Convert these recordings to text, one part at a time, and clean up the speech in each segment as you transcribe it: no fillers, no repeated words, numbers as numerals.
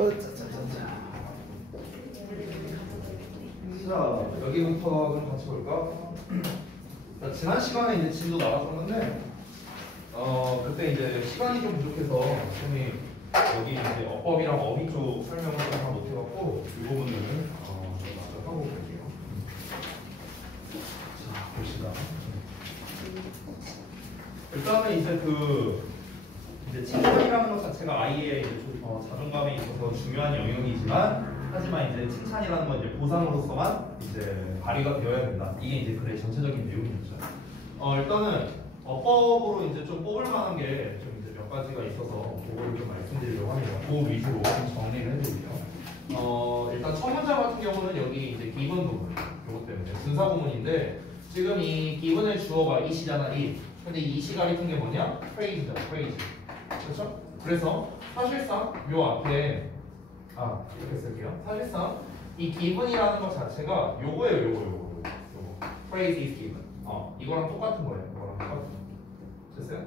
짜자자자. 자, 여기부터 그럼 같이 볼까? 자, 지난 시간에 이제 진도 나왔었는데, 그때 이제 시간이 좀 부족해서 선생님이 여기 이제 어법이랑 어휘 쪽 설명을 다 못해갖고 이 부분을 먼저 하고 볼게요. 자, 봅시다. 일단은 이제 칭찬이라는 것 자체가 아이의 이제 자존감에 있어서 중요한 영역이지만, 하지만 이제 칭찬이라는 건 이제 보상으로서만 이제 발휘가 되어야 된다. 이게 이제 글의 전체적인 내용이었죠. 일단은 어법으로 이제 좀 뽑을 만한 게 좀 이제 몇 가지가 있어서 그거를 좀 말씀드리려고 합니다. 그 위주로 좀 정리를 해드릴게요. 일단 첫 문장 같은 경우는 여기 이제 기본 부분, 이것 때문에 분사 구문인데, 지금 이 기본의 주어가 이시잖아, 이. 근데 이 이시가 같은 게 뭐냐? phrase다, phrase. 그렇죠? 그래서 사실상 요 앞에 이렇게 쓸게요. 사실상 이 given이라는 것 자체가 요거예요, 요거. phrase is given. 이거랑 똑같은 거예요. 이거랑 똑같은 거. 됐어요?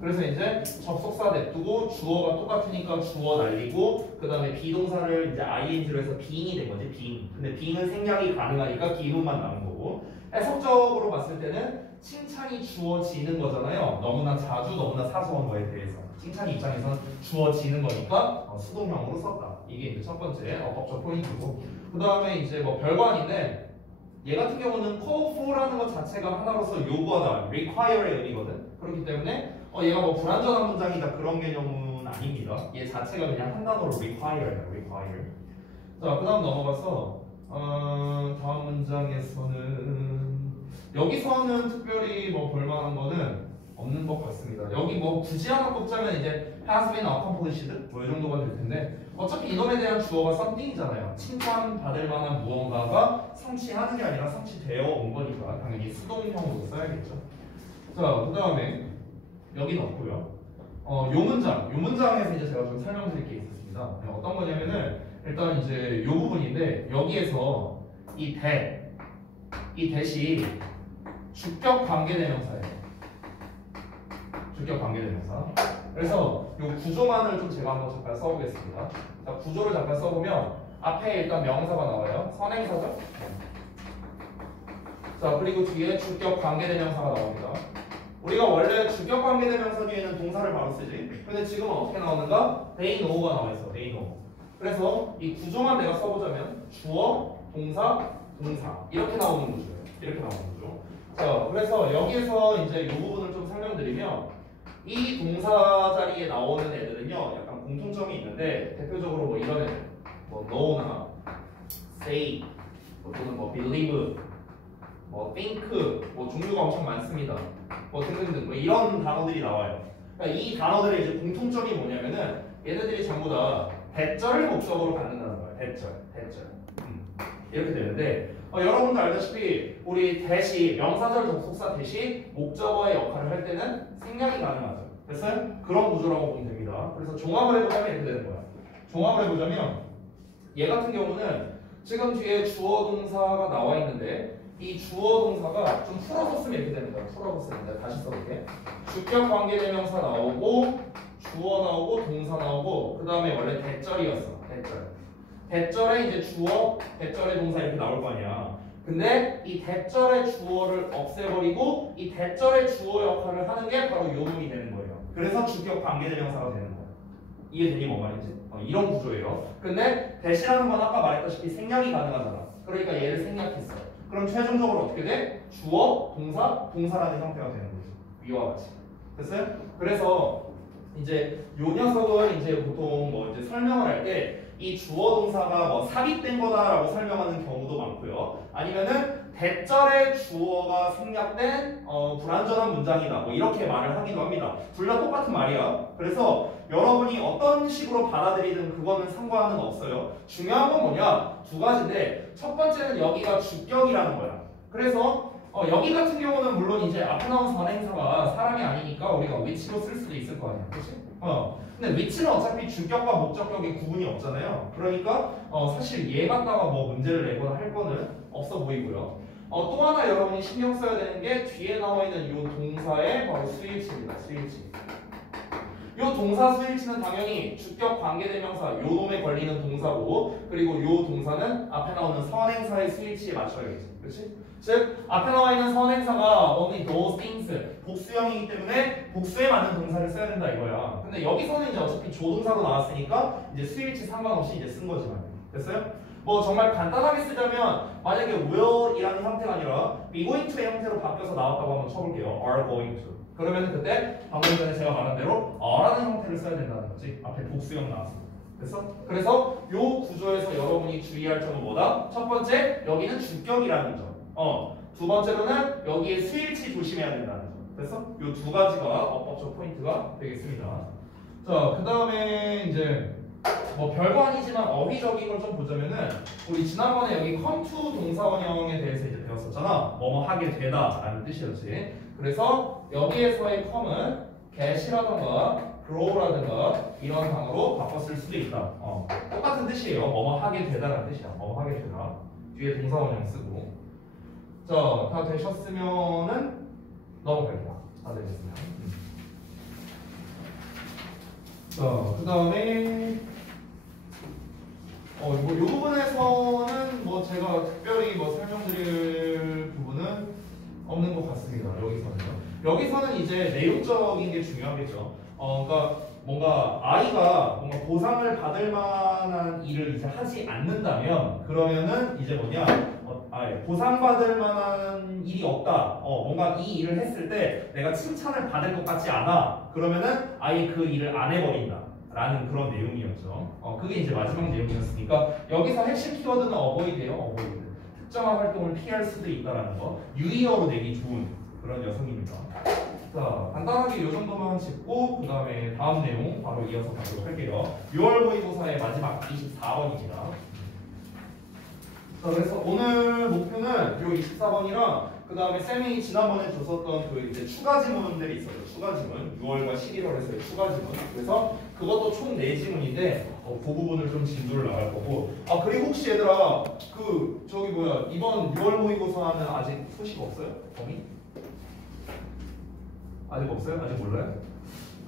그래서 이제 접속사 냅두고 주어가 똑같으니까 주어 날리고, 그 다음에 비동사를 이제 ing로 해서 being이 된 거지, being. 근데 being은 생략이 가능하니까 given만 남은 거고, 해석적으로 봤을 때는 칭찬이 주어지는 거잖아요. 너무나 자주, 너무나 사소한 거에 대해서. 칭찬 입장에서는 주어지는 거니까 수동형으로 썼다. 이게 이제 첫 번째 어법적 포인트고, 그 다음에 이제 뭐 별거 아닌데, 얘 같은 경우는 call for라는 것 자체가 하나로서 요구하다, require의 의미거든. 그렇기 때문에 얘가 뭐 불완전한 문장이다 그런 개념은 아닙니다. 얘 자체가 그냥 한 단어로 require야, require. 자, 그 다음 넘어가서 다음 문장에서는 여기서는 특별히 뭐 볼만한 거는 없는 것 같습니다. 여기 뭐 굳이 하나 꼽자면 이제 has been accomplished 뭐 이 정도가 될 텐데, 어차피 이놈에 대한 주어가 something이잖아요. 칭찬받을 만한 무언가가 성취하는 게 아니라 성취되어 온 거니까 당연히 수동형으로 써야겠죠. 자, 그 다음에 여기는 없고요. 요 문장에서 이제 제가 좀 설명드릴 게 있었습니다. 어떤 거냐면은 일단 이제 요 부분인데, 여기에서 이 that이 주격 관계대명사예요. 주격 관계대명사. 그래서 요 구조만을 좀 제가 한번 잠깐 써보겠습니다. 자, 구조를 잠깐 써보면 앞에 일단 명사가 나와요. 선행사죠. 자, 그리고 뒤에 주격 관계대명사가 나옵니다. 우리가 원래 주격 관계대명사 뒤에는 동사를 바로 쓰지. 근데 지금은 어떻게 나오는가? they know가 나와있어. they know. 그래서 이 구조만 내가 써보자면 주어, 동사, 동사 이렇게 나오는 구조예요. 이렇게 나오는 구조. 자, 그래서 여기에서 이제 이 부분을 좀 설명드리면, 이 동사 자리에 나오는 애들은요 약간 공통점이 있는데, 대표적으로 뭐 이런 애들, 뭐 know나 say, 또는 뭐 believe, 뭐 think, 뭐 종류가 엄청 많습니다. 뭐 등등등 뭐 이런 단어들이 나와요. 그러니까 이 단어들의 이제 공통점이 뭐냐면은 얘네들이 전부 다 대절을 목적으로 갖는다는 거예요. 대절. 이렇게 되는데, 여러분도 알다시피 우리 대시, 명사절 접속사 대시 목적어의 역할을 할 때는 생략이 가능하죠. 됐어요? 그런 구조라고 보면 됩니다. 그래서 종합을 해보자면 이렇게 되는 거야. 종합을 해보자면 얘 같은 경우는 지금 뒤에 주어 동사가 나와 있는데, 이 주어 동사가 좀 풀어서 쓰면 이렇게 되는 거야. 풀어서 쓰면 내가 다시 써볼게. 주격 관계대명사 나오고, 주어 나오고, 동사 나오고, 그 다음에 원래 대절이었어. 대절에 이제 주어, 대절의 동사 이렇게 나올 거 아니야. 근데 이 대절의 주어를 없애버리고 이 대절의 주어 역할을 하는 게 바로 요놈이 되는 거예요. 그래서 주격 관계대명사가 되는 거예요. 이해되니 뭐 말인지? 이런 구조예요. 근데 대시라는 건 아까 말했다시피 생략이 가능하잖아. 그러니까 얘를 생략했어. 그럼 최종적으로 어떻게 돼? 주어, 동사, 동사라는 형태가 되는 거지. 위와 같이. 됐어요? 그래서 이제 요 녀석은 이제 보통 뭐 이제 설명을 할 때 이 주어 동사가 뭐 삽입된 거다라고 설명하는 경우도 많고요. 아니면은 대절의 주어가 생략된 불완전한 문장이다. 뭐 이렇게 말을 하기도 합니다. 둘 다 똑같은 말이야. 그래서 여러분이 어떤 식으로 받아들이든 그거는 상관은 없어요. 중요한 건 뭐냐? 두 가지인데, 첫 번째는 여기가 주격이라는 거야. 그래서 여기 같은 경우는 물론 이제 앞에 나온 선행사가 사람이 아니니까 우리가 위치로 쓸 수도 있을 거 아니야. 그치? 근데 위치는 어차피 주격과 목적격에 구분이 없잖아요. 그러니까 사실 얘 갖다가 뭐 문제를 내거나 할 거는 없어 보이고요. 또 하나 여러분이 신경 써야 되는 게 뒤에 나와 있는 이 동사의 바로 수일치입니다. 수일치. 요 동사 수일치는 당연히 주격 관계대명사 요 놈에 걸리는 동사고, 그리고 요 동사는 앞에 나오는 선행사의 수일치에 맞춰야겠지. 그렇지? 즉 앞에 나와 있는 선행사가 only those things 복수형이기 때문에 복수에 맞는 동사를 써야 된다 이거야. 근데 여기서는 이제 어차피 조동사로 나왔으니까 이제 수일치 상관없이 이제 쓴 거지만. 됐어요? 뭐 정말 간단하게 쓰자면 만약에 will이라는 형태가 아니라 be going to의 형태로 바뀌어서 나왔다고 한번 쳐볼게요. are going to. 그러면 그때 방금 전에 제가 말한 대로 are라는 형태를 써야 된다는 거지. 앞에 복수형 나왔어. 됐어? 그래서 요 구조에서 여러분이 주의할 점은 뭐다? 첫 번째, 여기는 주격이라는 점. 두 번째로는 여기에 수일치 조심해야 된다는 점. 됐어? 요 두 가지가 어법적 포인트가 되겠습니다. 자, 그 다음에 이제 뭐 별거 아니지만 어휘적인 걸 좀 보자면은 우리 지난번에 여기 come to 동사원형에 대해서 이제 배웠었잖아. 뭐뭐 하게 되다 라는 뜻이었지. 그래서 여기에서의 come은 get이라던가 grow라든가 이런 단어로 바꿨을 수도 있다. 똑같은 뜻이에요. 뭐뭐 하게 되다라는 뜻이야. 뭐뭐 하게 되다. 뒤에 동사원형 쓰고. 자, 다 되셨으면은 넘어갈게요. 다 되셨으면. 자, 그 다음에 이 부분에서는 뭐 제가 특별히 뭐 설명드릴 부분은 없는 것 같습니다. 여기서는 이제 내용적인 게 중요하겠죠. 그러니까 뭔가 아이가 뭔가 보상을 받을 만한 일을 이제 하지 않는다면 그러면은 이제 뭐냐 보상받을 만한 일이 없다. 뭔가 이 일을 했을 때 내가 칭찬을 받을 것 같지 않아. 그러면은 아예 그 일을 안 해버린다. 라는 그런 내용이었죠. 그게 이제 마지막 내용이었으니까 여기서 핵심 키워드는 avoid예요. avoid. 특정한 활동을 피할 수도 있다라는 거. 유의어로 내기 좋은 그런 녀석입니다. 자, 간단하게 이 정도만 짚고 그 다음에 다음 내용 바로 이어서 가도록 할게요. 6월 모의고사의 마지막 24번입니다. 자, 그래서 오늘 목표는 요 24번이랑 그 다음에 쌤이 지난번에 줬었던 그 이제 추가 지문들이 있어요. 추가 지문. 6월과 11월에서의 추가 지문. 그래서 그것도 총 4지문인데 그 부분을 좀 진도를 나갈 거고. 그리고 혹시 얘들아 저기 뭐야 이번 6월 모의고사는 아직 소식 없어요? 범위? 아직 없어요? 아직 몰라요?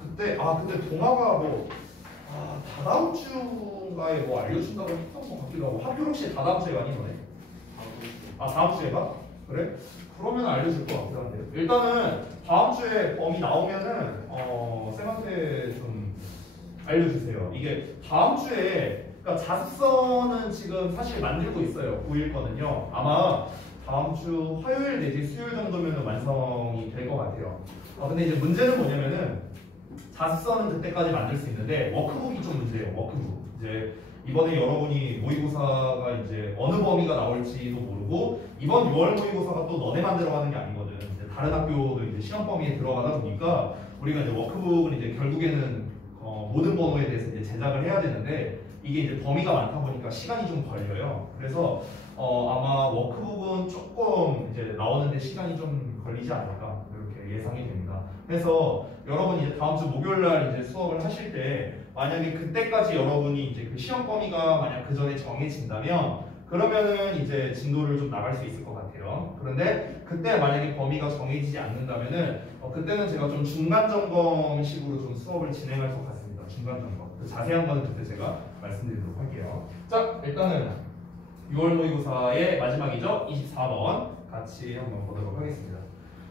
그때 동아가 뭐 다다음 주인가에 뭐 알려준다고 했던 것 같기도 하고. 학교 혹시 다다음 주에 많이 보내? 다음 주에 가? 그래? 그러면 알려줄 것 같긴 한데 일단은 다음 주에 범위 나오면은 쌤한테 좀 알려주세요. 이게 다음 주에 그러니까 자습서는 지금 사실 만들고 있어요. 9일 거든요. 아마 다음 주 화요일 내지 수요일 정도면 완성이 될 것 같아요. 근데 이제 문제는 뭐냐면은 자습서는 그때까지 만들 수 있는데 워크북이 좀 문제예요. 워크북. 이제 이번에 여러분이 모의고사가 이제 어느 범위가 나올지도 모르고 이번 6월 모의고사가 또 너네 만들어 가는 게 아니거든. 이제 다른 학교도 이제 시험 범위에 들어가다 보니까 우리가 이제 워크북은 이제 결국에는 모든 번호에 대해서 이제 제작을 해야 되는데 이게 이제 범위가 많다 보니까 시간이 좀 걸려요. 그래서 아마 워크북은 조금 이제 나오는데 시간이 좀 걸리지 않을까 이렇게 예상이 됩니다. 그래서 여러분이 이제 다음 주 목요일 날 이제 수업을 하실 때 만약에 그때까지 여러분이 이제 그 시험 범위가 만약 그 전에 정해진다면 그러면은 이제 진도를 좀 나갈 수 있을 것 같아요. 그런데 그때 만약에 범위가 정해지지 않는다면은 그때는 제가 좀 중간 점검식으로 좀 수업을 진행할 것 같습니다. 중간 점검. 자세한 거는 그때 제가 말씀드리도록 할게요. 자, 일단은 6월 모의고사의 마지막이죠. 24번 같이 한번 보도록 하겠습니다.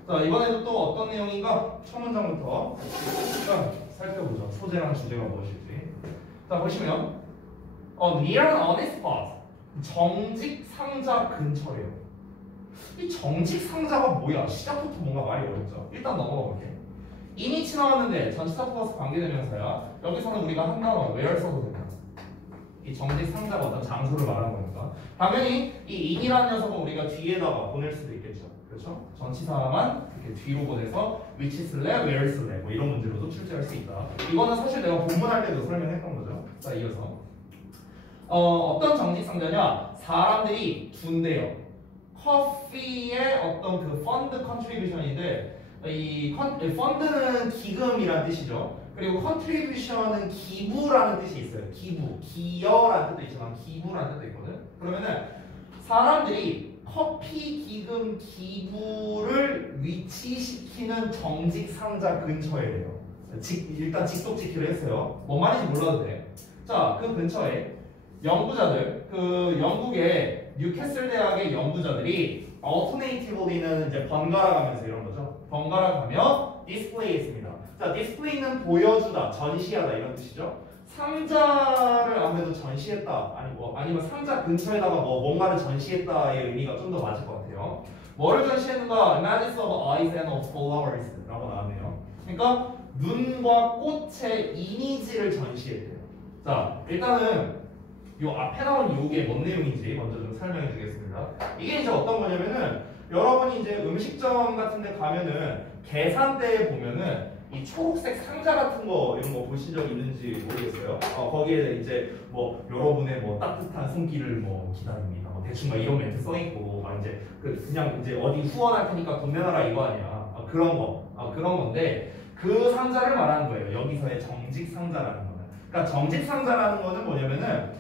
자, 이번에도 또 어떤 내용인가? 첫 문장부터 일단 살펴보죠. 소재랑 주제가 무엇일지. 자, 보시면 near an honest spot. 정직 상자 근처래요. 이 정직 상자가 뭐야? 시작부터 뭔가 말이 어렵죠. 일단 넘어가 볼게. 이미 나왔는데 전치사 플러스 관계대명사야. 여기서는 우리가 한 단어 where 써도 됩니다. 이 정직 상자가 어떤 장소를 말하는 거니까. 당연히 이 in이라는 녀석은 우리가 뒤에다가 보낼 수도 있겠죠. 그렇죠? 전치사만 이렇게 뒤로 보내서 which 쓸래, where 쓸래 뭐 이런 문제로도 출제할 수 있다. 이거는 사실 내가 본문할 때도 설명했던 거죠. 자, 이어서 어떤 정직 상자냐? 사람들이 둔대요. 커피의 어떤 그 펀드 컨트리뷰션인데 이 펀드는 기금이라는 뜻이죠. 그리고 컨트리뷰션은 기부라는 뜻이 있어요. 기부, 기여라는 뜻도 있지만 기부라는 뜻도 있거든. 그러면은 사람들이 커피 기금 기부를 위치시키는 정직 상자 근처에요. 일단 직속 지키로 했어요. 뭔 말인지 몰라도 돼. 자, 그 근처에 연구자들, 그 영국의 뉴캐슬 대학의 연구자들이 alternatively는 이제 번갈아 가면서 이런 거죠. 번갈아 가며 디스플레이했습니다. 자, 디스플레이는 보여주다, 전시하다 이런 뜻이죠. 상자를 아무래도 전시했다, 아니면 상자 근처에다가 뭔가를 전시했다의 의미가 좀 더 맞을 것 같아요. 뭐를 전시했는가? Images of eyes and of flowers 라고 나왔네요. 그러니까 눈과 꽃의 이미지를 전시했대요. 자, 일단은 요 앞에 나온 요게 뭔 내용인지 먼저 좀 설명해 주겠습니다. 이게 이제 어떤 거냐면은 여러분이 이제 음식점 같은 데 가면은 계산대에 보면은 이 초록색 상자 같은 거 이런 거 보신 적 있는지 모르겠어요. 거기에 이제 뭐 여러분의 뭐 따뜻한 손길을 뭐 기다립니다. 뭐 대충 막 이런 멘트 써 있고 막 이제 그냥 이제 어디 후원할 테니까 돈 내놔라 이거 아니야. 그런 거. 그런 건데 그 상자를 말하는 거예요. 여기서의 정직 상자라는 거는. 그러니까 정직 상자라는 거는 뭐냐면은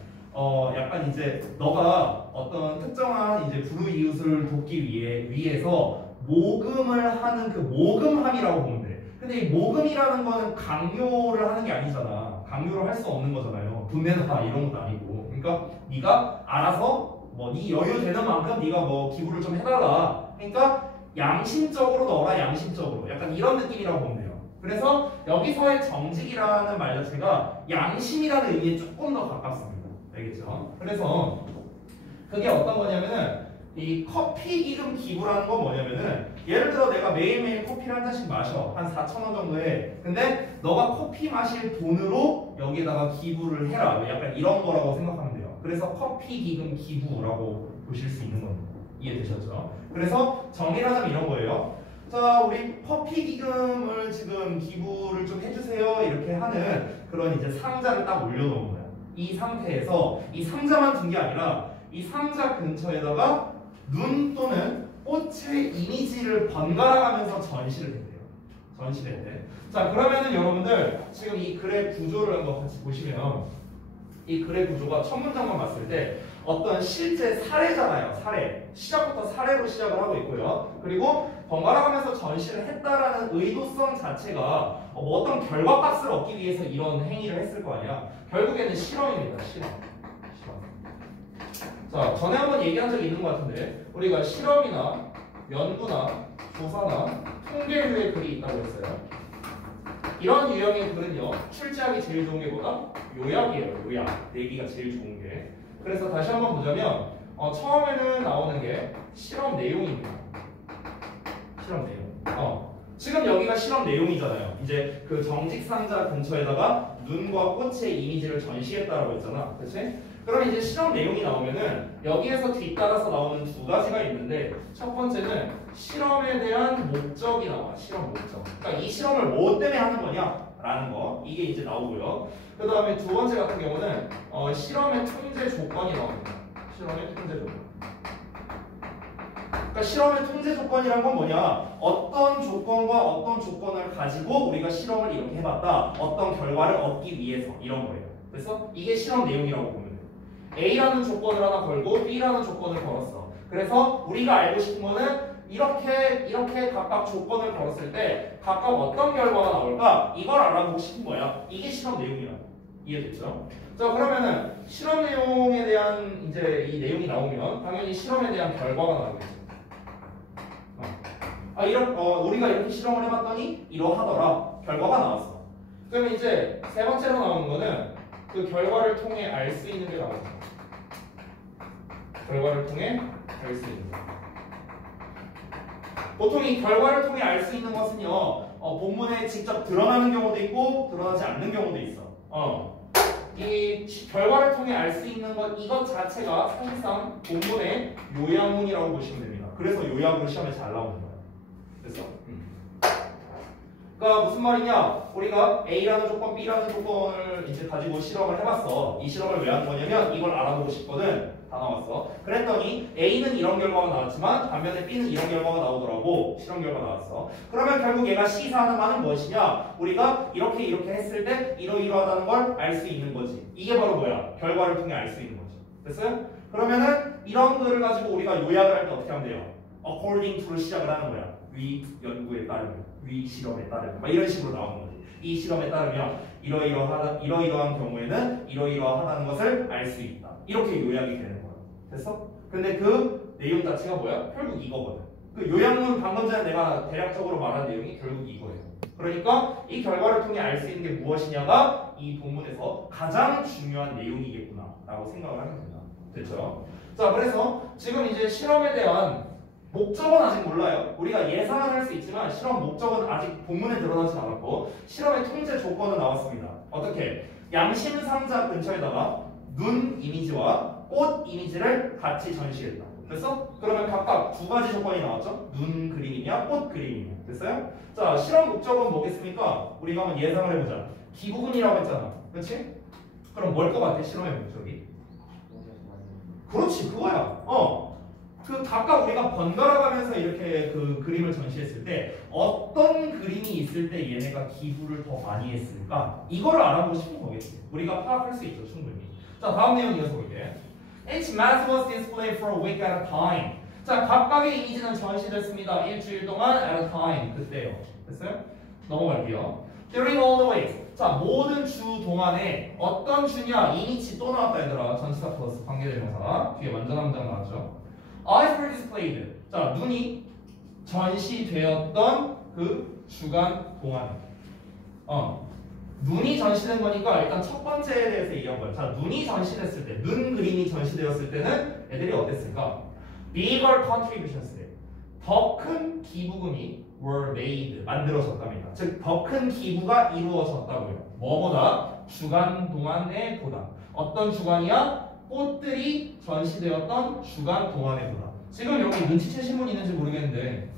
약간 이제 너가 어떤 특정한 이제 불우이웃을 돕기 위해서 모금을 하는 그 모금함이라고 보면 돼. 근데 이 모금이라는 거는 강요를 하는 게 아니잖아. 강요를 할 수 없는 거잖아요. 돈 내놔 이런 것도 아니고. 그러니까 네가 알아서 뭐 네 여유 되는 만큼 네가 뭐 기부를 좀 해달라. 그러니까 양심적으로 넣어라. 양심적으로. 약간 이런 느낌이라고 보면 돼요. 그래서 여기서의 정직이라는 말 자체가 양심이라는 의미에 조금 더 가깝습니다. 알겠죠? 그래서 그게 어떤 거냐면은 이 커피 기금 기부라는 건 뭐냐면은 예를 들어 내가 매일매일 커피를 한 잔씩 마셔. 한 4,000원 정도 해. 근데 너가 커피 마실 돈으로 여기에다가 기부를 해라. 약간 이런 거라고 생각하면 돼요. 그래서 커피 기금 기부라고 보실 수 있는 겁니다. 이해되셨죠? 그래서 정리를 하자면 이런 거예요. 자, 우리 커피 기금을 지금 기부를 좀 해주세요. 이렇게 하는 그런 이제 상자를 딱 올려놓은 거예요. 이 상태에서 이 상자만 둔 게 아니라 이 상자 근처에다가 눈 또는 꽃의 이미지를 번갈아 가면서 전시를 했대요. 전시를 했대. 자, 그러면은 여러분들 지금 이 글의 구조를 한번 같이 보시면 이 글의 구조가 첫 문장만 봤을 때 어떤 실제 사례잖아요. 사례. 시작부터 사례로 시작을 하고 있고요. 그리고 번갈아 가면서 전시를 했다라는 의도성 자체가 뭐 어떤 결과값을 얻기 위해서 이런 행위를 했을 거 아니야. 결국에는 실험입니다. 실험. 자, 전에 한번 얘기한 적이 있는 것 같은데 우리가 실험이나 연구나 조사나 통계류의 글이 있다고 했어요. 이런 유형의 글은요, 출제하기 제일 좋은 게 뭐다? 요약이에요. 요약. 내기가 제일 좋은 게. 그래서 다시 한번 보자면 처음에는 나오는 게 실험 내용입니다. 실험 내용. 지금 여기가 실험 내용이잖아요. 이제 그 정직 상자 근처에다가 눈과 꽃의 이미지를 전시했다라고 했잖아. 그렇지? 그럼 이제 실험 내용이 나오면은 여기에서 뒤따라서 나오는 두 가지가 있는데 첫 번째는 실험에 대한 목적이 나와. 실험 목적. 그러니까 이 실험을 뭐 때문에 하는 거냐라는 거. 이게 이제 나오고요. 그 다음에 두 번째 같은 경우는 실험의 통제 조건이 나옵니다. 실험의 통제 조건. 그러니까 실험의 통제 조건이란 건 뭐냐? 어떤 조건과 어떤 조건을 가지고 우리가 실험을 이렇게 해봤다. 어떤 결과를 얻기 위해서 이런 거예요. 그래서 이게 실험 내용이라고 보면 돼요. A라는 조건을 하나 걸고 B라는 조건을 걸었어. 그래서 우리가 알고 싶은 거는 이렇게 각각 조건을 걸었을 때 각각 어떤 결과가 나올까? 이걸 알아보고 싶은 거야. 이게 실험 내용이야. 이해됐죠? 자, 그러면은 실험 내용에 대한 이제 이 내용이 나오면 당연히 실험에 대한 결과가 나오겠죠. 우리가 이렇게 실험을 해봤더니 이러하더라. 결과가 나왔어. 그러면 이제 세 번째로 나오는 거는 그 결과를 통해 알 수 있는 게 나오죠. 결과를 통해 알 수 있는 거. 보통 이 결과를 통해 알 수 있는 것은요, 본문에 직접 드러나는 경우도 있고 드러나지 않는 경우도 있어. 이 결과를 통해 알 수 있는 것, 이것 자체가 사실상 본문의 요약문이라고 보시면 됩니다. 그래서 요약으로 시험에 잘 나오는 거예요. 그래서 그러니까 무슨 말이냐? 우리가 A라는 조건, B라는 조건을 이제 가지고 실험을 해봤어. 이 실험을 왜 한 거냐면 이걸 알아보고 싶거든. 다 나왔어. 그랬더니 A는 이런 결과가 나왔지만 반면에 B는 이런 결과가 나오더라고. 실험 결과 나왔어. 그러면 결국 얘가 시사하는 바는 무엇이냐? 우리가 이렇게 했을 때 이러이러하다는 걸 알 수 있는 거지. 이게 바로 뭐야? 결과를 통해 알 수 있는 거지. 됐어요? 그러면은 이런 글을 가지고 우리가 요약을 할 때 어떻게 하면 돼요? according to로 시작을 하는 거야. 위 연구에 따르면, 위 실험에 따르면 막 이런 식으로 나오는 거지. 이 실험에 따르면 이러이러한 경우에는 이러이러하다는 것을 알 수 있다. 이렇게 요약이 되는 거야. 됐어? 근데 그 내용 자체가 뭐야? 결국 이거거든. 그 요약문 방금 전에 내가 대략적으로 말한 내용이 결국 이거예요. 그러니까 이 결과를 통해 알 수 있는 게 무엇이냐가 이 본문에서 가장 중요한 내용이겠구나 라고 생각을 하게 됩니다. 됐죠? 자, 그래서 지금 이제 실험에 대한 목적은 아직 몰라요. 우리가 예상은 할 수 있지만 실험 목적은 아직 본문에 드러나지 않았고 실험의 통제 조건은 나왔습니다. 어떻게? 양심 상자 근처에다가 눈 이미지와 꽃 이미지를 같이 전시했다. 됐어? 그러면 각각 두 가지 조건이 나왔죠? 눈 그림이냐 꽃 그림이냐. 됐어요? 자, 실험 목적은 뭐겠습니까? 우리가 한번 예상을 해보자. 기부금이라고 했잖아. 그렇지? 그럼 뭘 것 같아? 실험의 목적이? 그렇지, 그거야. 그 각각 우리가 번갈아 가면서 이렇게 그 그림을 전시했을 때 어떤 그림이 있을 때 얘네가 기부를 더 많이 했을까? 이거를 알아보고 싶은 거겠지. 우리가 파악할 수 있죠, 충분히. 자, 다음 내용 이어서 볼게. Each mask was displayed for a week at a time. 자, 각각의 이미지는 전시됐습니다. 일주일 동안 at a time. 그때요. 됐어요? 넘어갈게요. During all the weeks. 자, 모든 주 동안에 어떤 주냐? 이니치 또 나왔다 얘들아. 전치사 플러스 관계대명사. 뒤에 완전한 문장 나왔죠. Eyes were displayed. 자, 눈이 전시되었던 그 주간 동안에. 눈이 전시된 거니까 일단 첫 번째에 대해서 얘기한 거예요. 자, 눈이 전시됐을 때, 눈 그림이 전시되었을 때는 애들이 어땠을까? Bigger contributions. 더 큰 기부금이 were made. 만들어졌답니다. 즉, 더 큰 기부가 이루어졌다고요. 뭐보다? 주간 동안에 보다. 어떤 주간이야? 꽃들이 전시되었던 주간 동안에 보다. 지금 여기 눈치채신 분 있는지 모르겠는데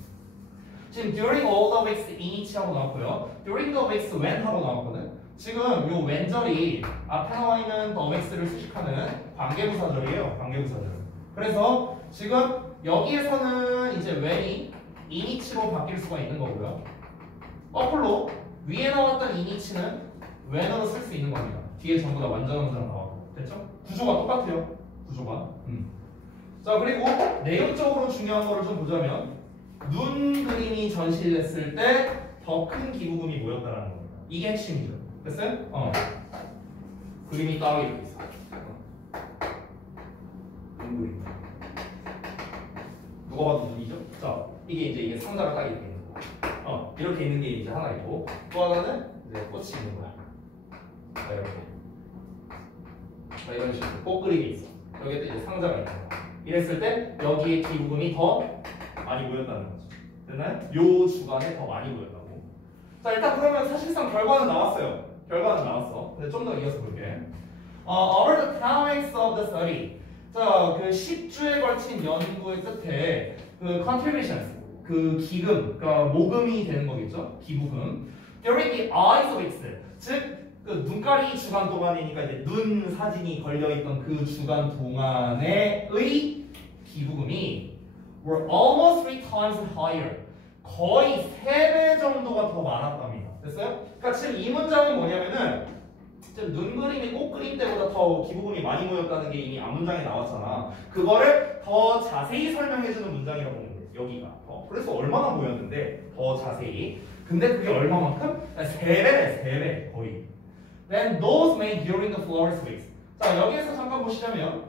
지금 during all the weeks in이치 하고 나왔고요. during the weeks when 하고 나왔거든. 지금 요 when절이 앞에 나와 있는 the weeks를 수식하는 관계부사절이에요. 관계부사절. 그래서 지금 여기에서는 이제 when이 in이치로 바뀔 수가 있는 거고요. 거꾸로 위에 나왔던 in이치는 when으로 쓸 수 있는 겁니다. 뒤에 전부 다 완전한 문장 나와요. 됐죠? 구조가 똑같아요. 구조가. 자, 그리고 내용적으로 중요한 거를 좀 보자면 눈 그림이 전시됐을 때 더 큰 기부금이 모였다라는 겁니다. 이게 핵심이죠. 됐어요? 그림이 따로 이렇게 있어요. 눈 그림. 누가 봐도 눈이죠? 자, 이게 상자가 딱 이렇게 있는 거. 이렇게 있는 게 이제 하나 있고 또 하나는 이제 꽃이 있는 거야. 자, 이렇게. 자, 이런 식으로 꽃 그림이 있어. 여기에 이제 상자가 있는 거야. 이랬을 때 여기에 기부금이 더 많이 모였다는 거죠. 됐나요? 요 주간에 더 많이 모였다고. 자, 일단 그러면 사실상 결과는 나왔어요. 결과는 나왔어. 근데 좀 더 이어서 볼게. Over the economics of the study. 자, 그 10주에 걸친 연구의 끝에 그 contributions, 그 기금, 그러니까 모금이 되는 거겠죠? 기부금. During the eyes of it. 즉 그 눈가리 주간 동안이니까 이제 눈 사진이 걸려있던 그 주간 동안의 기부금이 were almost 3 times higher. 거의 3배 정도가 더 많았답니다. 됐어요? 그러니까 지금 이 문장은 뭐냐면은 지금 눈 그림이 꽃 그림 때보다 더 기부금이 많이 모였다는 게 이미 앞 문장에 나왔잖아. 그거를 더 자세히 설명해주는 문장이라고 보면 돼. 여기가. 그래서 얼마나 모였는데 더 자세히. 근데 그게 얼마만큼? 3배네, 3배 거의. Then those made during the florist weeks. 자, 여기에서 잠깐 보시자면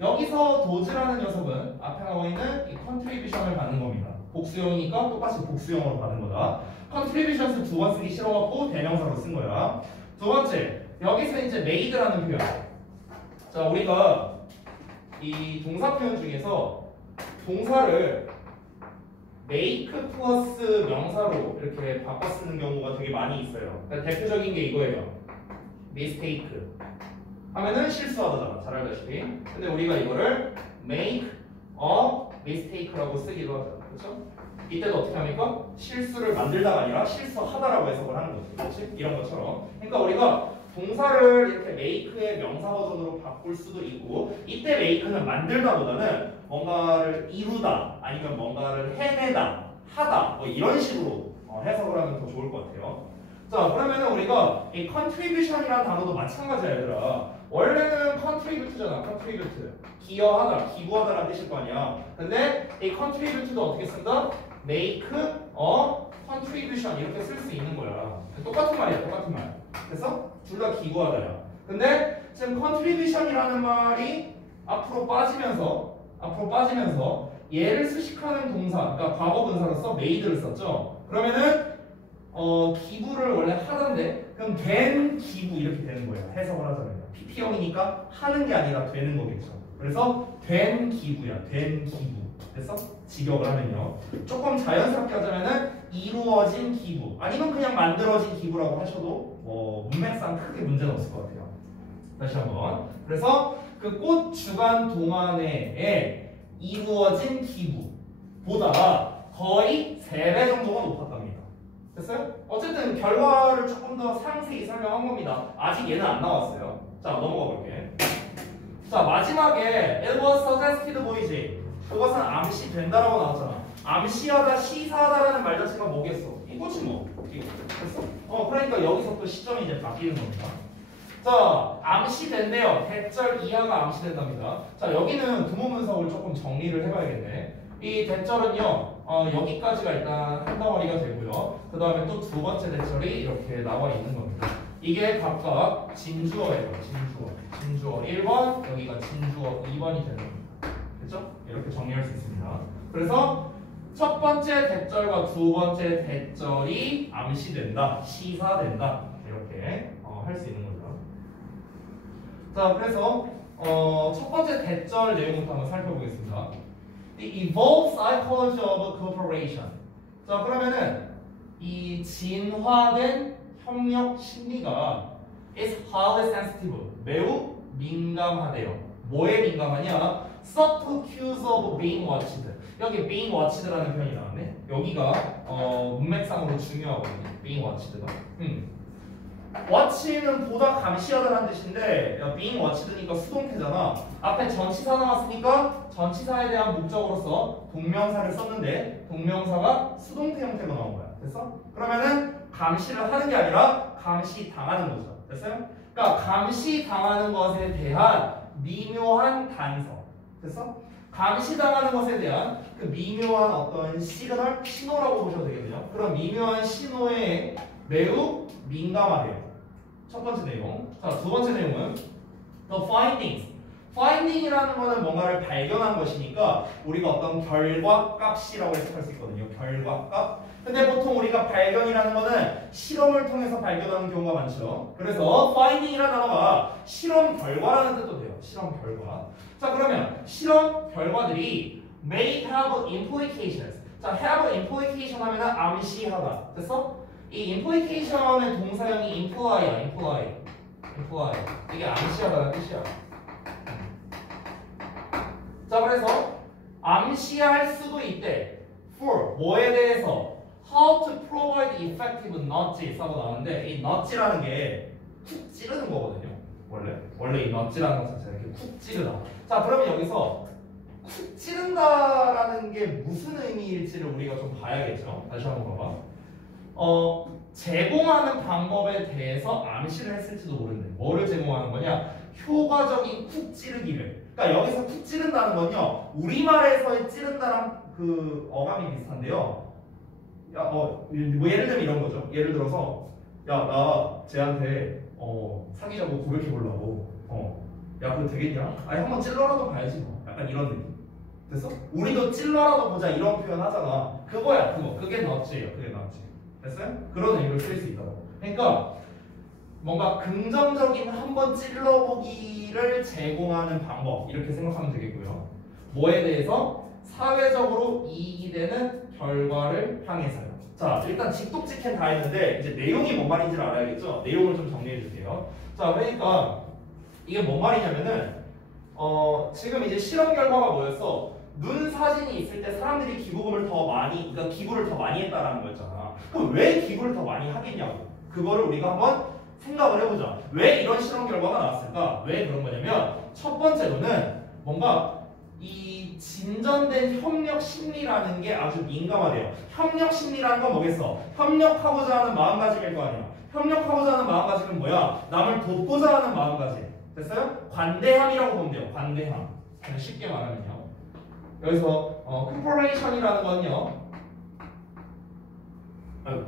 여기서 도즈라는 녀석은 앞에 나와 있는 이 contribution을 받는 겁니다. 복수형이니까 똑같이 복수형으로 받는 거다. contributions 두 번 쓰기 싫어갖고 대명사로 쓴 거야. 두 번째, 여기서 이제 made라는 표현. 자, 우리가 이 동사 표현 중에서 동사를 make 플러스 명사로 이렇게 바꿔 쓰는 경우가 되게 많이 있어요. 그러니까 대표적인 게 이거예요. mistake 하면은 실수하다잖아. 잘 알다시피. 근데 우리가 이거를 make a mistake라고 쓰기도 하죠. 그렇죠? 이때도 어떻게 합니까? 실수를 만들다가 아니라 실수하다라고 해석을 하는 거죠. 그렇지? 이런 것처럼. 그러니까 우리가 동사를 이렇게 make의 명사 버전으로 바꿀 수도 있고, 이때 make는 만들다보다는 뭔가를 이루다 아니면 뭔가를 해내다, 하다 뭐 이런 식으로 해석을 하면 더 좋을 것 같아요. 자, 그러면은 우리가 이 contribution이라는 단어도 마찬가지야, 얘들아. 원래는 contribute잖아, contribute. 기여하다, 기부하다라는 뜻일 거 아니야. 근데 이 contribute도 어떻게 쓴다? make a contribution 이렇게 쓸 수 있는 거야. 똑같은 말이야, 똑같은 말. 그래서 둘 다 기구하다야. 근데 지금 contribution이라는 말이 앞으로 빠지면서 얘를 수식하는 동사, 그러니까 과거 분사로서 made를 썼죠. 그러면은 기부를 원래 하던데 그럼 된 기부 이렇게 되는 거예요. 해석을 하자면 PP형이니까 하는 게 아니라 되는 거겠죠. 그래서 된 기부야, 된 기부. 그래서 직역을 하면요. 조금 자연스럽게 하자면은 이루어진 기부, 아니면 그냥 만들어진 기부라고 하셔도 문맥상 크게 문제는 없을 것 같아요. 다시 한번. 그래서 그 꽃 주간 동안에 이루어진 기부보다 거의 3배 정도가 높았답니다. 됐어요? 어쨌든 결과를 조금 더 상세히 설명한 겁니다. 아직 얘는 안 나왔어요. 자, 넘어가 볼게. 자, 마지막에 it was suggested 보이지? 그것은 암시된다라고 나왔잖아. 암시하다, 시사하다라는 말 자체가 뭐겠어? 이거지 뭐. 됐어? 그러니까 여기서 또 시점이 이제 바뀌는 겁니다. 자, 암시된대요. 대절 이하가 암시된답니다. 자, 여기는 두모문석을 조금 정리를 해봐야겠네. 이 대절은요, 여기까지가 일단 한 덩어리가 되고요. 그 다음에 또 두 번째 대절이 이렇게 나와 있는 겁니다. 이게 각각 진주어예요. 진주어 1번, 여기가 진주어 2번이 되는 겁니다. 그렇죠? 이렇게 정리할 수 있습니다. 그래서 첫 번째 대절과 두 번째 대절이 암시된다, 시사된다 이렇게 할 수 있는 거죠. 자, 그래서 첫 번째 대절 내용부터 한번 살펴보겠습니다. The evolved psychology of cooperation. 자, 그러면은 이 진화된 협력 심리가 is highly sensitive. 매우 민감하대요. 뭐에 민감하냐? subtle cues of being watched. 여기 being watched라는 표현이 나왔네. 여기가 문맥상으로 중요하거든요. being watched가. watch는 보다 감시하다라는 뜻인데 being watched니까 수동태잖아. 앞에 전치사 나왔으니까 전치사에 대한 목적으로서 동명사를 썼는데 동명사가 수동태 형태로 나온 거야. 됐어? 그러면은 감시를 하는 게 아니라 감시당하는 거죠. 됐어요? 그러니까 감시당하는 것에 대한 미묘한 단서. 됐어? 감시당하는 것에 대한 그 미묘한 어떤 시그널, 신호라고 보셔도 되겠네요. 그런 미묘한 신호에 매우 민감하대요. 첫 번째 내용. 자, 두 번째 내용은 the findings. finding이라는 거는 뭔가를 발견한 것이니까 우리가 어떤 결과값이라고 해석할 수 있거든요. 결과값. 근데 보통 우리가 발견이라는 거는 실험을 통해서 발견하는 경우가 많죠. 그래서 finding이라는 단어가 실험 결과라는 뜻도 돼요. 실험 결과. 자, 그러면 실험 결과들이 may have implications. 자, have implication 하면은 암시하다. 됐어? 이 implication의 동사형이 imply야. imply. 이게 암시하다는 뜻이야. 자, 그래서 암시할 수도 있대. for 뭐에 대해서 how to provide effective nudge 라고 나오는데 이 nudge라는 게 쿡 찌르는 거거든요. 원래 이 nudge라는 것 자체가 이렇게 쿡 찌르다. 자, 그러면 여기서 쿡 찌른다라는 게 무슨 의미일지를 우리가 좀 봐야겠죠. 다시 한번 봐봐. 제공하는 방법에 대해서 암시를 했을지도 모르는데 뭐를 제공하는 거냐? 효과적인 쿡 찌르기를. 그러니까 여기서 쿡 찌른다는 건요, 우리말에서의 찌른다랑 그 어감이 비슷한데요. 야, 뭐 예를 들면 이런 거죠. 예를 들어서 야, 나 쟤한테 사귀자고 고백해 보려고. 야, 그거 되겠냐? 아니, 한번 찔러라도 봐야지 뭐. 약간 이런 느낌. 됐어? 우리도 찔러라도 보자 이런 표현 하잖아. 그거야, 그거. 그게 너츠예요. 그게 너츠. 됐어요? 그런 의미로 쓸 수 있다고. 그러니까 뭔가 긍정적인 한번 찔러보기를 제공하는 방법 이렇게 생각하면 되겠고요. 뭐에 대해서? 사회적으로 이익이 되는 결과를 향해서요. 자, 일단 직독직행 다 했는데 이제 내용이 뭔 말인지를 알아야겠죠? 내용을 좀 정리해 줄게요. 자, 그러니까 이게 뭔 말이냐면은 지금 이제 실험 결과가 뭐였어? 눈 사진이 있을 때 사람들이 기부를 더 많이 했다라는 거였잖아. 그럼 왜 기부를 더 많이 하겠냐고. 그거를 우리가 한번 생각을 해보자. 왜 이런 실험 결과가 나왔을까? 왜 그런 거냐면 첫 번째로는 뭔가 이 진전된 협력 심리라는 게 아주 민감하대요. 협력 심리라는 건 뭐겠어? 협력하고자 하는 마음가짐일 거 아니야. 협력하고자 하는 마음가짐은 뭐야? 남을 돕고자 하는 마음가짐. 됐어요? 관대함이라고 보면 돼요. 관대함. 쉽게 말하면요. 여기서 corporation이라는 건요, 아이고,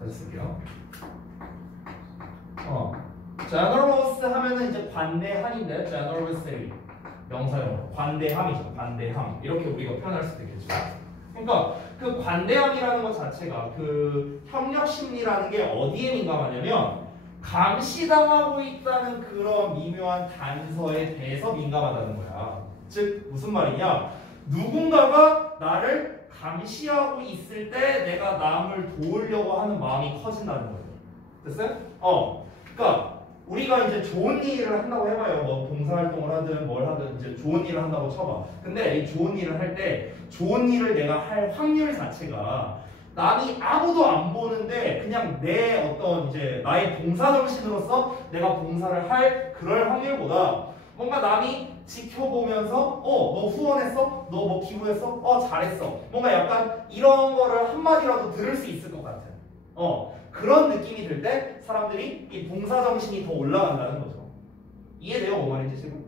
다시 쓸게요. generous 하면은 이제 관대함인데 generously 명사용 관대함이죠. 관대함 이렇게 우리가 표현할 수도 있겠죠. 그러니까 그 관대함이라는 것 자체가 그 협력 심리라는 게 어디에 민감하냐면 감시당하고 있다는 그런 미묘한 단서에 대해서 민감하다는 거야. 즉 무슨 말이냐? 누군가가 나를 감시하고 있을 때 내가 남을 도우려고 하는 마음이 커진다는 거예요. 됐어요? 그러니까 우리가 이제 좋은 일을 한다고 해봐요. 뭐 봉사활동을 하든 뭘 하든 이제 좋은 일을 한다고 쳐봐. 근데 이 좋은 일을 할 때 좋은 일을 내가 할 확률 자체가 남이 아무도 안 보는데 그냥 내 어떤 이제 나의 봉사 정신으로서 내가 봉사를 할 그럴 확률보다 뭔가 남이 지켜보면서 너 후원했어? 너 뭐 기부했어? 잘했어. 뭔가 약간 이런 거를 한마디라도 들을 수 있을 것 같은 그런 느낌이 들 때 사람들이 이 봉사 정신이 더 올라간다는 거죠. 이해돼요? 뭔 말인지 지금?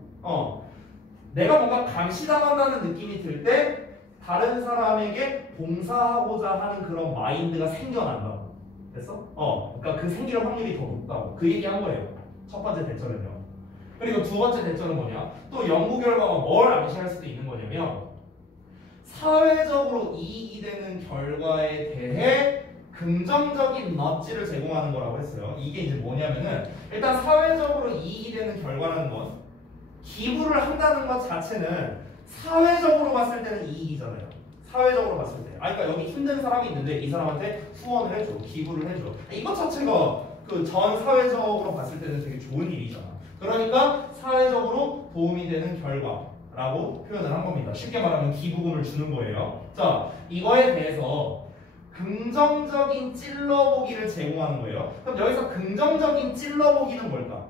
내가 뭔가 감시당한다는 느낌이 들 때 다른 사람에게 봉사하고자 하는 그런 마인드가 생겨난다고. 됐어? 그러니까 그 생길 확률이 더 높다고. 그 얘기 한 거예요. 첫 번째 대처는요. 그리고 두 번째 대처는 뭐냐? 또 연구 결과가 뭘 암시할 수도 있는 거냐면 사회적으로 이익이 되는 결과에 대해 긍정적인 넛지를 제공하는 거라고 했어요. 이게 이제 뭐냐면은 일단 사회적으로 이익이 되는 결과라는 건 기부를 한다는 것 자체는 사회적으로 봤을 때는 이익이잖아요. 사회적으로 봤을 때. 그러니까 여기 힘든 사람이 있는데 이 사람한테 후원을 해줘, 기부를 해줘. 이것 자체가 그 전 사회적으로 봤을 때는 되게 좋은 일이잖아. 그러니까 사회적으로 도움이 되는 결과라고 표현을 한 겁니다. 쉽게 말하면 기부금을 주는 거예요. 자, 이거에 대해서 긍정적인 찔러보기를 제공하는 거예요. 그럼 여기서 긍정적인 찔러보기는 뭘까?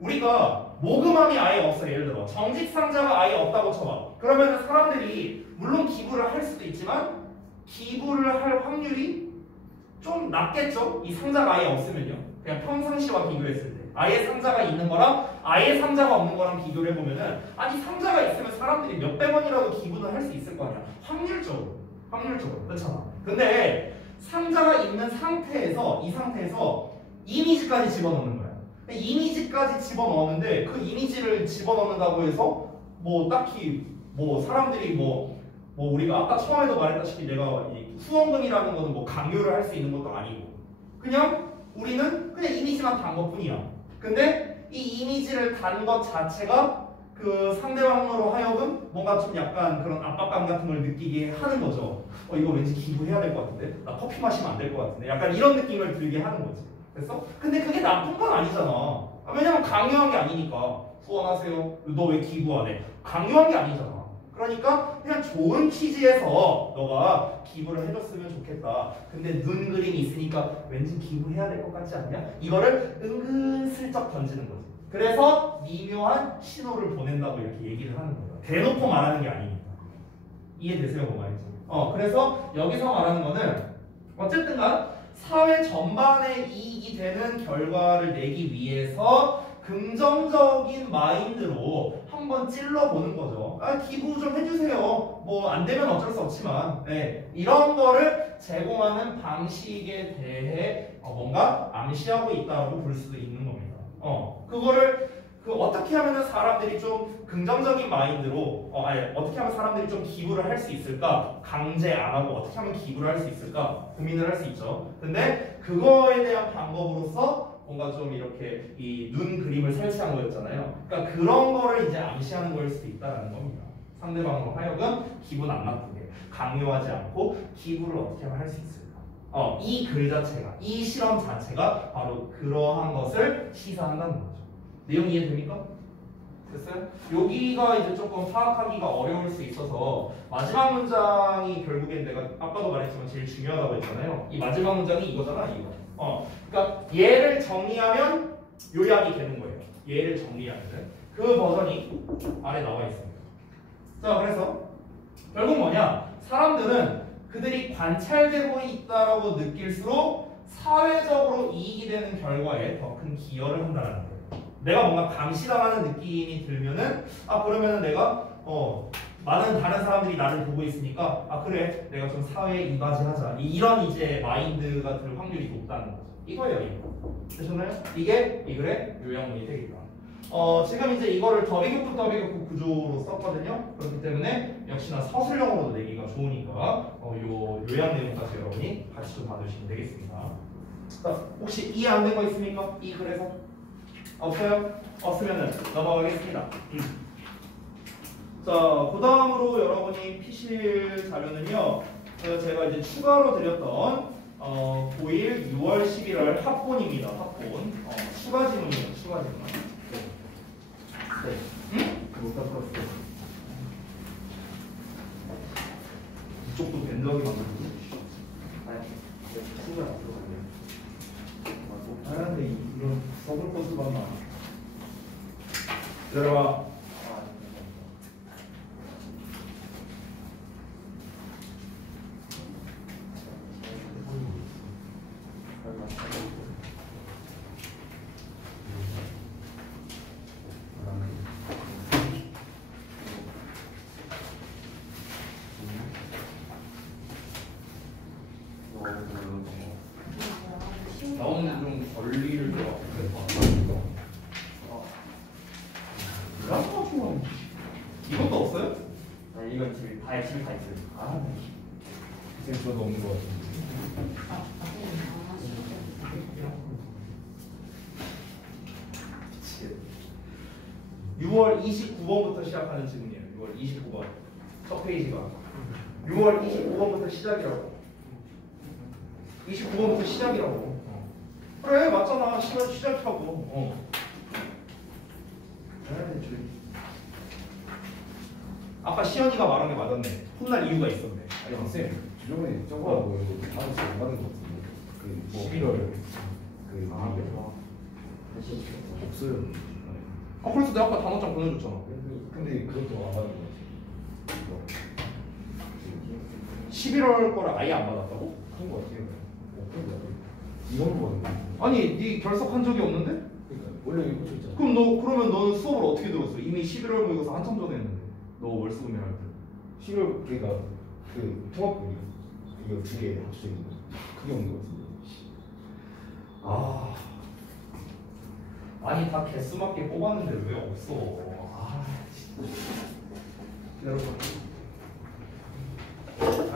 우리가 모금함이 아예 없어. 예를 들어 정직상자가 아예 없다고 쳐봐. 그러면 사람들이 물론 기부를 할 수도 있지만 기부를 할 확률이 좀 낮겠죠? 이 상자가 아예 없으면요. 그냥 평상시와 비교했을 때 아예 상자가 있는 거랑 아예 상자가 없는 거랑 비교를 해보면은 아니 상자가 있으면 사람들이 몇백 원이라도 기부는 할 수 있을 거 아니야. 확률적으로 그렇잖아. 근데 상자가 있는 상태에서 이 상태에서 이미지까지 집어넣는 거야. 이미지까지 집어넣었는데 그 이미지를 집어넣는다고 해서 뭐 딱히 뭐 사람들이 뭐 우리가 아까 처음에도 말했다시피 내가 이 후원금이라는 거는 뭐 강요를 할 수 있는 것도 아니고 그냥 우리는 그냥 이미지만 단 것뿐이야. 근데 이 이미지를 단 것 자체가 그 상대방으로 하여금 뭔가 좀 약간 그런 압박감 같은 걸 느끼게 하는 거죠. 이거 왠지 기부해야 될 것 같은데? 나 커피 마시면 안 될 것 같은데? 약간 이런 느낌을 들게 하는 거지. 됐어? 근데 그게 나쁜 건 아니잖아. 왜냐면 강요한 게 아니니까. 후원하세요. 너 왜 기부 안 해? 강요한 게 아니잖아. 그러니까 그냥 좋은 취지에서 너가 기부를 해줬으면 좋겠다. 근데 눈 그림이 있으니까 왠지 기부해야 될 것 같지 않냐? 이거를 은근슬쩍 던지는 거지. 그래서 미묘한 신호를 보낸다고 이렇게 얘기를 하는 거예요. 대놓고 말하는 게 아니니까. 이해되세요? 뭐 말인지. 그래서 여기서 말하는 거는 어쨌든간 사회 전반에 이익이 되는 결과를 내기 위해서 긍정적인 마인드로 한번 찔러보는 거죠. 기부 좀 해주세요. 뭐 안 되면 어쩔 수 없지만 이런 거를 제공하는 방식에 대해 뭔가 암시하고 있다고 볼 수도 있는 겁니다. 그거를 어떻게 하면 사람들이 좀 긍정적인 마인드로 어떻게 하면 사람들이 좀 기부를 할 수 있을까? 강제 안 하고 어떻게 하면 기부를 할 수 있을까? 고민을 할 수 있죠. 근데 그거에 대한 방법으로서 뭔가 좀 이렇게 이 눈 그림을 설치한 거였잖아요. 그러니까 그런 거를 이제 암시하는 거일 수도 있다는 겁니다. 상대방으로 하여금 기분 안 나쁘게 강요하지 않고 기부를 어떻게 하면 할 수 있을까? 이 글 자체가, 이 실험 자체가 바로 그러한 것을 시사한다는 거죠. 내용 이해됩니까? 됐어요? 여기가 이제 조금 파악하기가 어려울 수 있어서 마지막 문장이 결국엔 내가 아까도 말했지만 제일 중요하다고 했잖아요. 이 마지막 문장이 이거잖아, 이거. 그러니까 얘를 정리하면 요약이 되는 거예요. 얘를 정리하면 그 버전이 아래 나와 있습니다. 자, 그래서 결국 뭐냐? 사람들은 그들이 관찰되고 있다라고 느낄수록 사회적으로 이익이 되는 결과에 더 큰 기여를 한다는 거예요. 내가 뭔가 감시당하는 느낌이 들면은 그러면은 내가 많은 다른 사람들이 나를 보고 있으니까 아 그래 내가 좀 사회에 이바지하자 이런 이제 마인드가 들 확률이 높다는 거죠. 이거예요 이거. 되셨나요? 이게 이 글의 요약문이 되겠다. 지금 이제 이거를 더비급부 더비급부 구조로 썼거든요. 그렇기 때문에 역시나 서술형으로도 내기가 좋으니까 요 요약 내용까지 여러분이 같이 좀 봐주시면 되겠습니다. 자, 혹시 이해 안 된 거 있습니까? 이 글에서? 없어요? 없으면은 넘어가겠습니다. 자, 그 다음으로 여러분이 피실 자료는요. 제가 이제 추가로 드렸던 고1 6월 11월 합본입니다. 합본. 추가 지문이에요. 추가 지문. 네. 응? 못 닦았어. 이쪽도 벤더기 만들고. 아니, 친구가 안 들어갔네요. 아, 근데 이런 서글 코스 봤나? 들어봐. 나오는 좀 권리를 좀 이것도 없어요? 아니, 이건 집에 다 있어요. 아, 지금 저도 없는 것 같은데. 6월 29번부터 시작하는 질문이에요. 6월 29번. 첫 페이지가. 6월 29번부터 시작이라고. 29번부터 시작이라고. 그래, 맞잖아. 시작하고. 아까 시연이가 말한 게 맞았네. 혼날 이유가 있었네. 아니 쌤 주종에 저거 뭐 다음 주에 안 받은 것 같은데. 그 11월 그 다시 없어요. 그래서 내가 아까 단어장 보내줬잖아. 근데 그것도 안 받은 것 같아요. 11월 거를 아예 안 받았다고? 그런 것 같아요. 그런 거 같아요. 이건 뭐 아니, 네 결석한 적이 없는데? 그러니까 원래 이거 꽂혀 있잖아. 그러면 너는 수업을 어떻게 들었어? 이미 11월 모의고사 한참 전에 했는데. 너 월수금이 할 때. 11월 그러니까 그 통합분이 이거 두 개 합쳐져 있는 거. 그게 없는 것 같은데. 아, 아니 다 개수 맞게 뽑았는데 왜 없어? 아, 진짜. 기다려봐.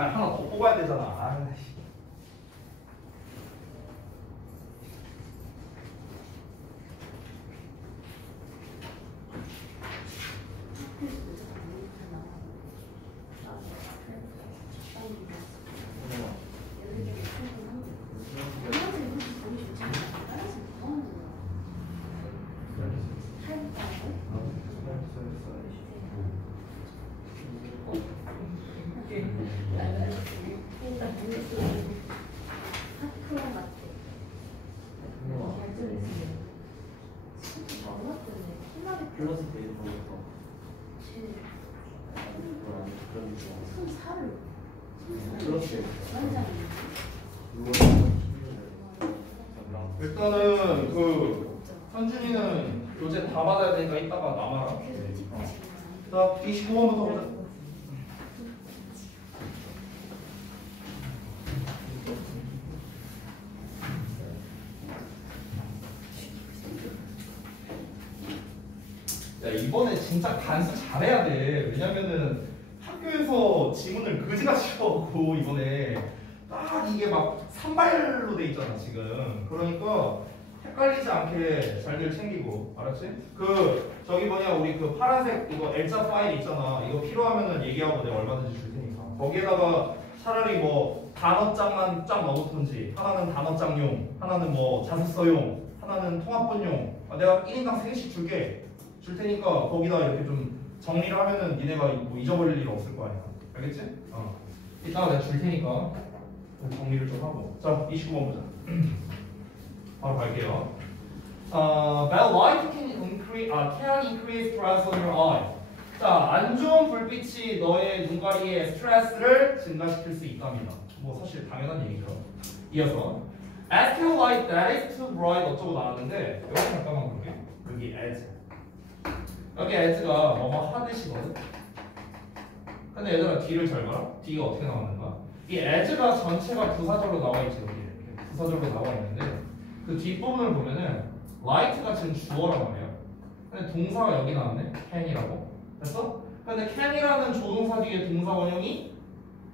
아, 하나 더 뽑아야 되잖아. 아, 씨. 플러스 데이터 보면서 플러스 일단은 그 현준이는 교재 다 받아야 되니까 이따가 남아라. 자, 29번부터 보자. 야, 이번에 진짜 간수 잘해야 돼. 왜냐면은 학교에서 지문을 그지같이 쳐갖고 이번에 딱 이게 막 산발로 돼 있잖아 지금. 그러니까 헷갈리지 않게 잘들 챙기고, 알았지? 저기 뭐냐, 우리 그 파란색 이거 L자 파일 있잖아. 이거 필요하면은 얘기하고 내가 얼마든지 줄 테니까. 거기에다가 차라리 뭐 단어장만 쫙 넣어놓던지, 하나는 단어장용, 하나는 뭐 자습서용, 하나는 통합본용. 내가 1인당 3개씩 줄 테니까 거기다 이렇게 좀 정리를 하면은 니네가 뭐 잊어버릴 일 없을 거 아니야. 알겠지? 이따가 내가 줄 테니까 정리를 좀 하고. 자, 29번 보자. 바로 갈게요. Bad light can increase stress on your eye. 자, 안 좋은 불빛이 너의 눈가리에 스트레스를 증가시킬 수 있답니다. 뭐 사실 당연한 얘기죠. 이어서 As to light that is too bright 어쩌고 나왔는데 여기 잠깐만 볼게. 여기 as. 여기 as가 뭐뭐 하듯이거든. 근데 얘들아 뒤를 잘 봐라. 뒤가 어떻게 나오는가? 이 as가 전체가 부사절로 나와 있지 여기 이렇게 부사절로 나와 있는데 그 뒷부분을 보면은 light가 지금 주어란 말이에요. 근데 동사가 여기 나왔네. can이라고. 됐어? 근데 can이라는 조동사 뒤에 동사 원형이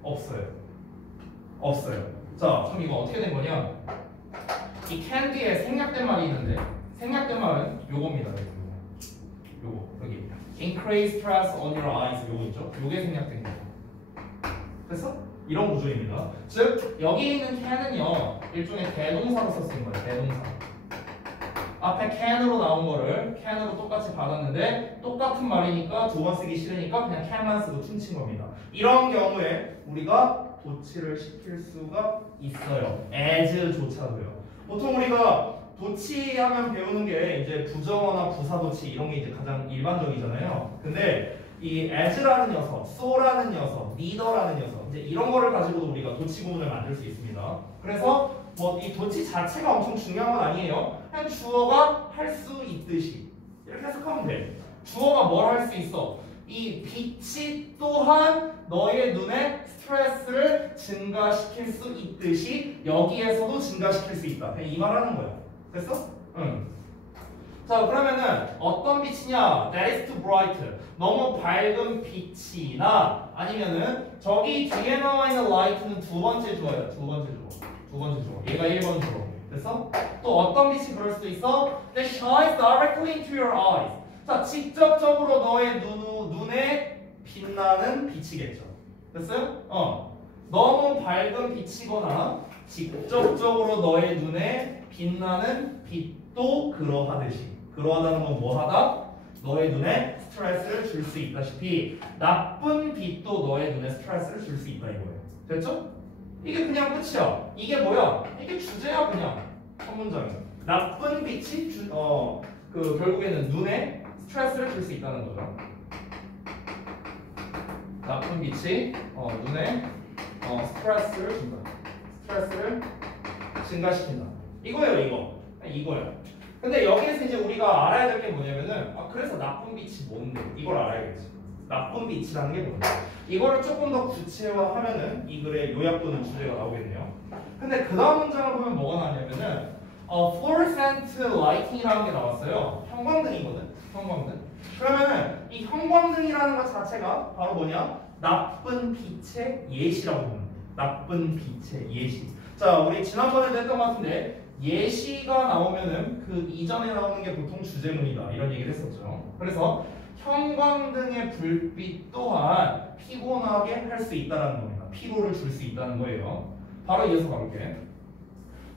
없어요. 없어요. 자, 그럼 이거 어떻게 된 거냐? 이 can 뒤에 생략된 말이 있는데 생략된 말은 요겁니다. 요거 여기 increase stress on your eyes 요거 있죠? 요게 생략된 거예요. 됐어? 이런 구조입니다. 즉 여기 있는 can은요 일종의 대동사로서 쓴 거예요. 대동사. 앞에 can으로 나온 거를 can으로 똑같이 받았는데 똑같은 말이니까 두 번 쓰기 싫으니까 그냥 can만 쓰고 퉁친 겁니다. 이런 경우에 우리가 도치를 시킬 수가 있어요. as조차도요. 보통 우리가 도치하면 배우는 게 이제 부정어나 부사도치 이런 게 이제 가장 일반적이잖아요. 근데 이 as라는 녀석, so라는 녀석, neither라는 녀석 이제 이런 거를 가지고도 우리가 도치 구문을 만들 수 있습니다. 그래서 뭐 이 도치 자체가 엄청 중요한 건 아니에요. 그냥 주어가 할 수 있듯이 이렇게 해석하면 돼. 주어가 뭘 할 수 있어? 이 빛이 또한 너의 눈에 스트레스를 증가시킬 수 있듯이 여기에서도 증가시킬 수 있다. 그냥 이 말하는 거야. 됐어? 응. 자 그러면은 어떤 빛이냐? That is too bright. 너무 밝은 빛이나 아니면은 저기 뒤에 나와 있는 light는 두 번째 주어야. 두 번째 주어. 얘가 1번 주어. 됐어? 또 어떤 빛이 그럴 수도 있어? That shines directly into your eyes. 자 직접적으로 너의 눈에 빛나는 빛이겠죠. 됐어요? 너무 밝은 빛이거나 직접적으로 너의 눈에 빛나는 빛도 그러하다는 건 뭐하다? 너의 눈에 스트레스를 줄 수 있다시피 나쁜 빛도 너의 눈에 스트레스를 줄 수 있다 이거예요. 됐죠? 이게 그냥 끝이야. 이게 뭐야? 이게 주제야 그냥 한 문장이. 나쁜 빛이 결국에는 눈에 스트레스를 줄 수 있다는 거죠. 나쁜 빛이 눈에 스트레스를 준다. 스트레스를 증가시킨다. 이거예요, 이거야. 근데 여기에서 이제 우리가 알아야 될 게 뭐냐면은 그래서 나쁜 빛이 뭔데? 이걸 알아야겠지. 나쁜 빛이라는 게 뭔데? 이거를 조금 더 구체화하면은 이 글의 요약도는 주제가 나오겠네요. 근데 그 다음 문장을 보면 뭐가 나냐면은 fluorescent lighting이라는 게 나왔어요. 형광등이거든. 형광등. 그러면은 이 형광등이라는 것 자체가 바로 뭐냐? 나쁜 빛의 예시라고 보면 돼. 나쁜 빛의 예시. 자, 우리 지난번에도 했던 것 같은데 예시가 나오면은 그 이전에 나오는 게 보통 주제문이다 이런 얘기를 했었죠. 그래서 형광등의 불빛 또한 피곤하게 할 수 있다는 겁니다. 피로를 줄 수 있다는 거예요. 바로 이어서 가볼게.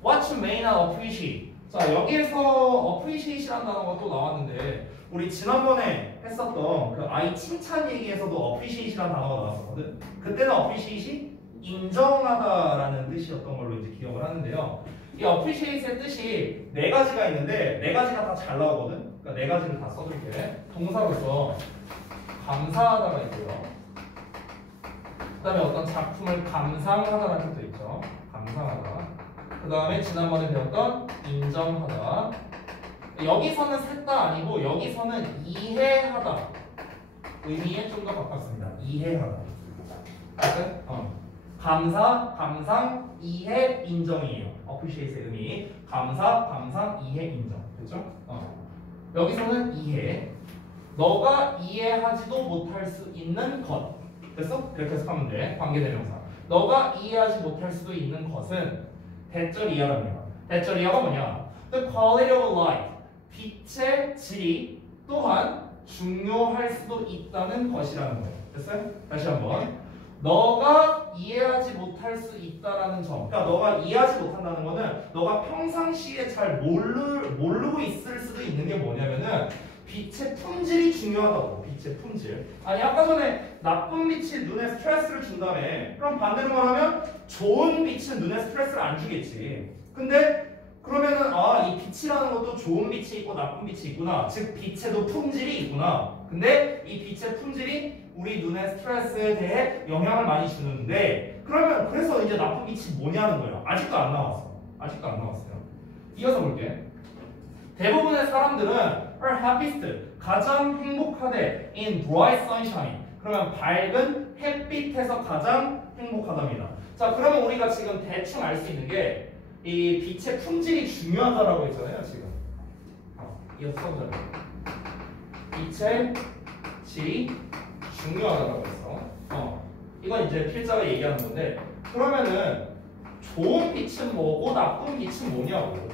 What you may not appreciate. 자, 여기에서 appreciate이라는 단어가 또 나왔는데 우리 지난번에 했었던 그 아이 칭찬 얘기에서도 appreciate이라는 단어가 나왔었거든. 그때는 appreciate이 인정하다라는 뜻이었던 걸로 이제 기억을 하는데요. 이 appreciate의 뜻이 네 가지가 있는데 네 가지가 다 잘 나오거든. 그러니까 네 가지를 다 써줄게. 동사로서 감사하다가 있고요. 그 다음에 어떤 작품을 감상하다라는 뜻도 있죠. 감상하다. 그 다음에 지난번에 배웠던 인정하다. 여기서는 셋 다 아니고 여기서는 이해하다. 의미에 좀 더 가깝습니다. 이해하다. 감사, 감상, 이해, 인정이에요. appreciate의 의미. 감사, 감상, 이해, 인정. 됐죠? 여기서는 이해. 너가 이해하지도 못할 수 있는 것. 됐어? 그렇게 해석하면 돼. 관계대명사. 너가 이해하지 못할 수도 있는 것은 대절 이하랍니다. 대절 이하가 뭐냐? The quality of light. 빛의 질이 또한 중요할 수도 있다는 것이라는 거예요. 됐어요? 다시 한번. 너가 이해하지 못할 수 있다라는 점. 그러니까 너가 이해하지 못한다는 거는 너가 평상시에 잘 모르고 있을 수도 있는 게 뭐냐면은 빛의 품질이 중요하다고. 빛의 품질. 아니 아까 전에 나쁜 빛이 눈에 스트레스를 준다며. 그럼 반대로 말하면 좋은 빛은 눈에 스트레스를 안 주겠지. 근데 그러면은 이 빛이라는 것도 좋은 빛이 있고 나쁜 빛이 있구나. 즉 빛에도 품질이 있구나. 근데 이 빛의 품질이 우리 눈의 스트레스에 대해 영향을 많이 주는데 그러면 그래서 이제 나쁜 빛이 뭐냐는 거예요. 아직도 안 나왔어요. 이어서 볼게. 대부분의 사람들은 are happiest 가장 행복하대 in bright sunshine 그러면 밝은 햇빛에서 가장 행복하답니다. 자, 그러면 우리가 지금 대충 알 수 있는 게 이 빛의 품질이 중요하다라고 했잖아요, 지금. 이어서 써보자고요. 빛의 질이 중요하다고 했어. 이건 이제 필자가 얘기하는 건데, 그러면은 좋은 빛은 뭐고 나쁜 빛은 뭐냐고.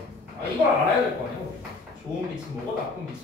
이걸 알아야 될 거 아니에요. 좋은 빛은 뭐고 나쁜 빛은